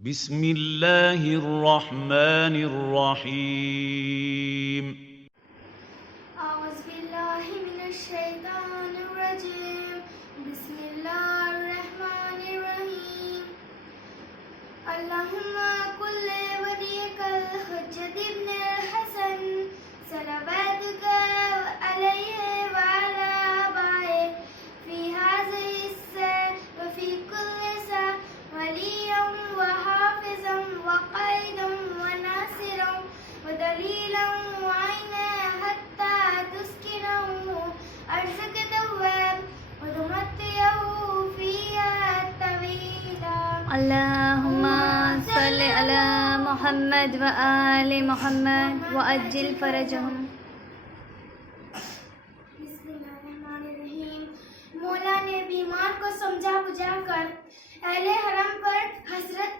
بسم الله الرحمن الرحيم أعوذ بالله من الشيطان الرجيم بسم الله الرحمن الرحيم اللهم كن لوليك الحجة ابن الحسن صلواتك عليه وعلى آبائه في هذه السنة وفي كل سنة وليا وحافظا وقائدا وناصرا ودليلا وعينا حتى تسكنه أرزق دواب وتمتعه فيها طويلا. اللهم صل على محمد وآل محمد وأجل فرجهم. बिस्मिल्लाहिर्रहमानिर्रहीम। मौला ने बीमार को समझा बुझा कर अहले हरम पर हसरत